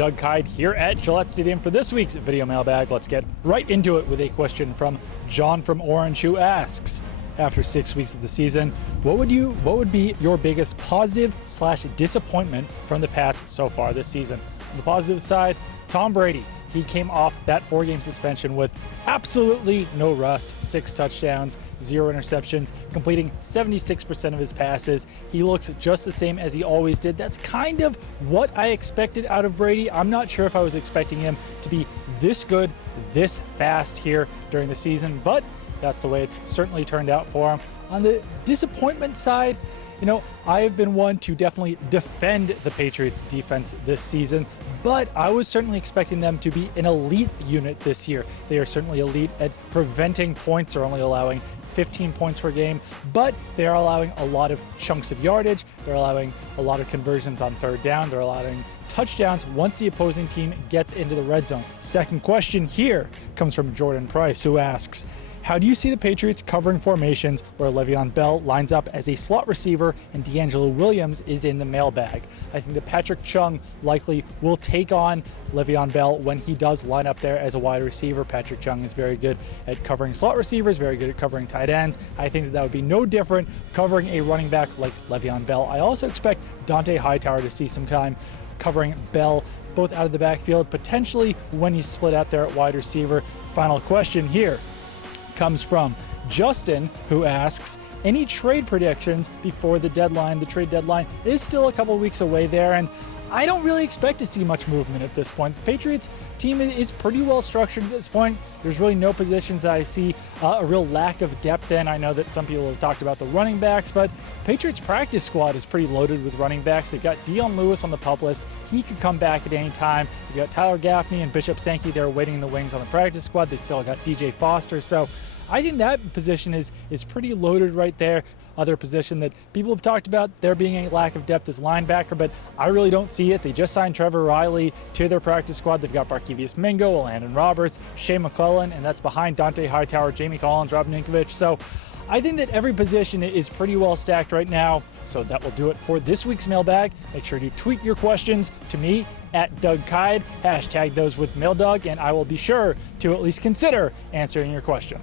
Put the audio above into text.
Doug Kide here at Gillette Stadium for this week's video mailbag. Let's get right into it with a question from John from Orange, who asks, after 6 weeks of the season, what would be your biggest positive / disappointment from the Pats so far this season? On the positive side, Tom Brady. He came off that 4-game suspension with absolutely no rust, 6 touchdowns, 0 interceptions, completing 76% of his passes. He looks just the same as he always did. That's kind of what I expected out of Brady. I'm not sure if I was expecting him to be this good, this fast here during the season, but that's the way it's certainly turned out for him. On the disappointment side, I've been one to definitely defend the Patriots defense this season, but I was certainly expecting them to be an elite unit this year. They are certainly elite at preventing points. They're only allowing 15 points per game, but they are allowing a lot of chunks of yardage. They're allowing a lot of conversions on third down. They're allowing touchdowns once the opposing team gets into the red zone. Second question here comes from Jordan Price, who asks, how do you see the Patriots covering formations where LeVeon Bell lines up as a slot receiver and D'Angelo Williams is in the mailbag? I think that Patrick Chung likely will take on LeVeon Bell when he does line up there as a wide receiver. Patrick Chung is very good at covering slot receivers, very good at covering tight ends. I think that would be no different covering a running back like LeVeon Bell. I also expect Dante Hightower to see some time covering Bell both out of the backfield, potentially when he's split out there at wide receiver. Final question here comes from Justin, who asks, any trade predictions before the deadline? The trade deadline is still a couple weeks away there, and I don't really expect to see much movement at this point. The Patriots team is pretty well structured at this point. There's really no positions that I see a real lack of depth in. I know that some people have talked about the running backs, but Patriots practice squad is pretty loaded with running backs. They've got Dion Lewis on the PUP list. He could come back at any time. They've got Tyler Gaffney and Bishop Sankey there waiting in the wings on the practice squad. They've still got DJ Foster. So I think that position is pretty loaded right there. Other position that people have talked about there being a lack of depth is linebacker, but I really don't see it. They just signed Trevor Riley to their practice squad. They've got Barkevious Mingo, Landon Roberts, Shea McClellan, and that's behind Dante Hightower, Jamie Collins, Rob Ninkovich. So I think that every position is pretty well stacked right now. So that will do it for this week's mailbag. Make sure to tweet your questions to me at Doug Kide, hashtag those with MailDog, and I will be sure to at least consider answering your question.